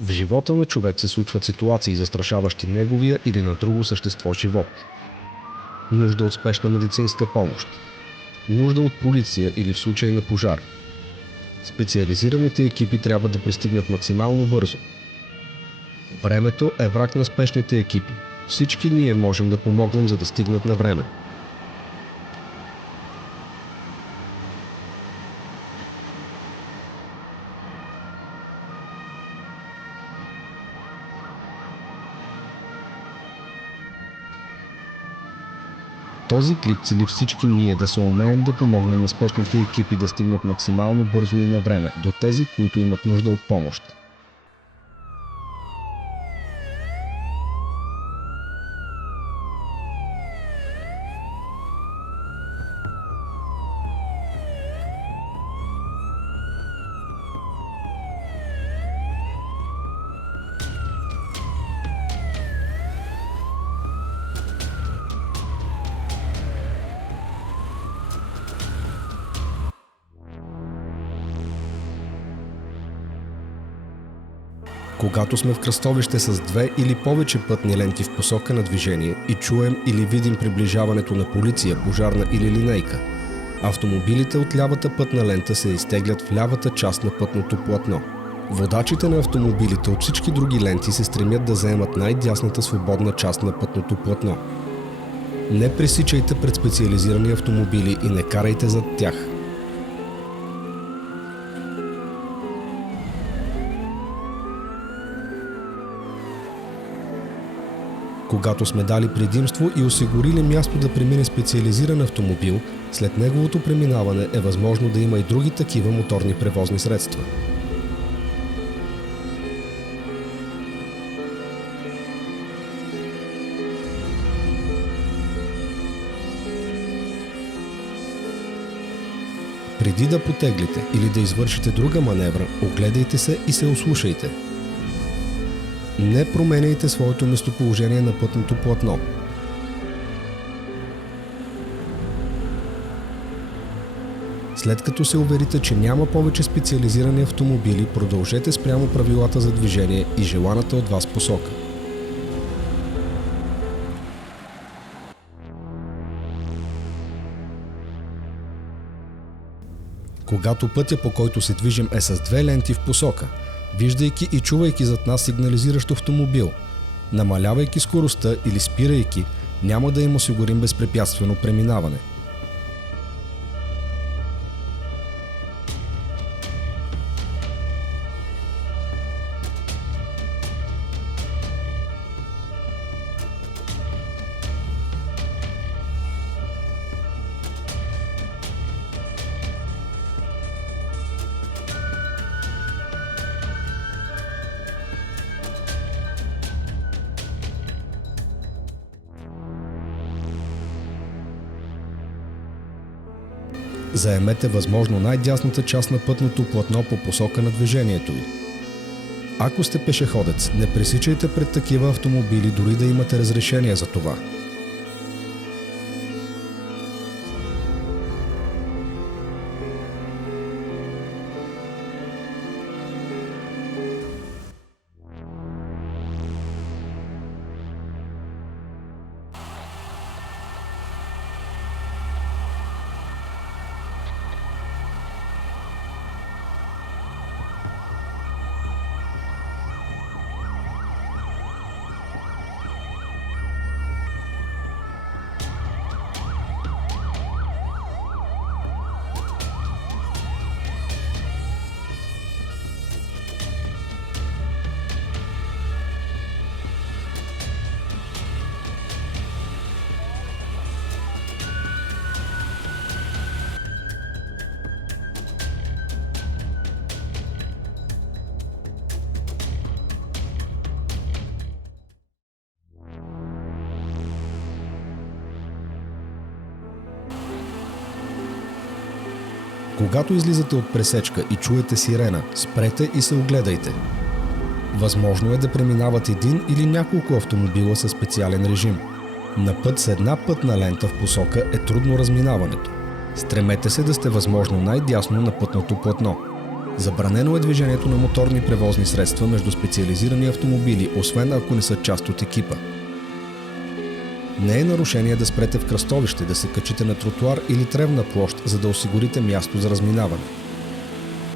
В живота на човек се случват ситуации, застрашаващи неговия или на друго същество живот. Нужда от спешна медицинска помощ. Нужда от полиция или в случай на пожар. Специализираните екипи трябва да пристигнат максимално бързо. Времето е враг на спешните екипи. Всички ние можем да помогнем, за да стигнат на време. Този клип цели всички ние да се умеем да помогнем на спешните екипи да стигнат максимално бързо и на време до тези, които имат нужда от помощ. Когато сме в кръстовище с две или повече пътни ленти в посока на движение и чуем или видим приближаването на полиция, пожарна или линейка, автомобилите от лявата пътна лента се изтеглят в лявата част на пътното платно. Водачите на автомобилите от всички други ленти се стремят да заемат най-дясната свободна част на пътното платно. Не пресичайте пред специализирани автомобили и не карайте зад тях. Когато сме дали предимство и осигурили място да премине специализиран автомобил, след неговото преминаване е възможно да има и други такива моторни превозни средства. Преди да потеглите или да извършите друга маневра, огледайте се и се ослушайте. Не променяйте своето местоположение на пътното платно. След като се уверите, че няма повече специализирани автомобили, продължете спрямо правилата за движение и желаната от вас посока. Когато пътя, по който се движим, е с две ленти в посока, виждайки и чувайки зад нас сигнализиращ автомобил, намалявайки скоростта или спирайки, няма да им осигурим безпрепятствено преминаване. Заемете възможно най-дясната част на пътното платно по посока на движението ви. Ако сте пешеходец, не пресичайте пред такива автомобили, дори да имате разрешение за това. Когато излизате от пресечка и чуете сирена, спрете и се огледайте. Възможно е да преминават един или няколко автомобила със специален режим. На път с една пътна лента в посока е трудно разминаването. Стремете се да сте възможно най-дясно на пътното платно. Забранено е движението на моторни превозни средства между специализирани автомобили, освен ако не са част от екипа. Не е нарушение да спрете в кръстовище, да се качите на тротуар или тревна площ, за да осигурите място за разминаване.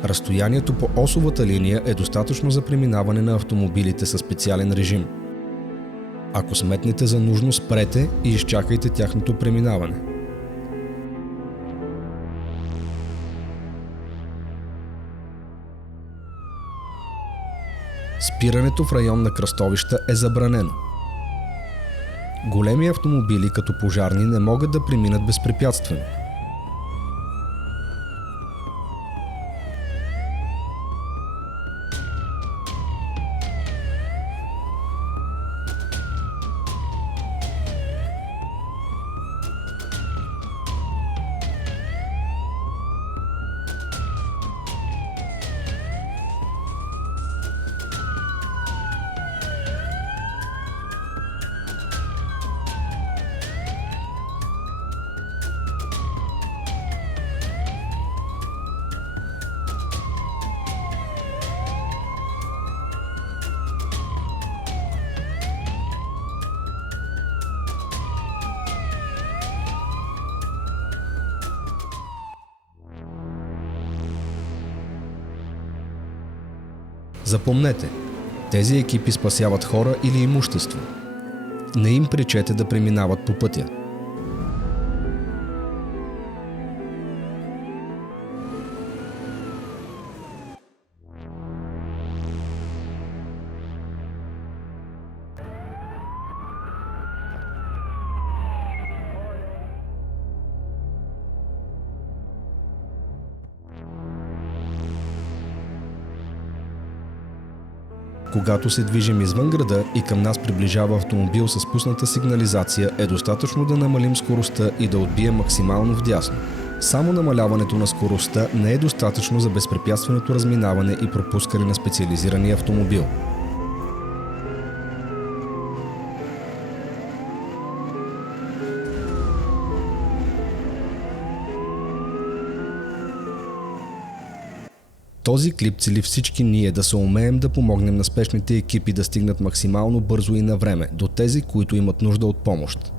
Разстоянието по осовата линия е достатъчно за преминаване на автомобилите със специален режим. Ако сметнете за нужно, спрете и изчакайте тяхното преминаване. Спирането в район на кръстовища е забранено. Големи автомобили като пожарни не могат да преминат безпрепятствено. Запомнете, тези екипи спасяват хора или имущество. Не им пречете да преминават по пътя. Когато се движим извън града и към нас приближава автомобил с пусната сигнализация, е достатъчно да намалим скоростта и да отбием максимално вдясно. Само намаляването на скоростта не е достатъчно за безпрепятственото разминаване и пропускане на специализирания автомобил. Този клип цели всички ние да се умеем да помогнем на спешните екипи да стигнат максимално бързо и на време до тези, които имат нужда от помощ.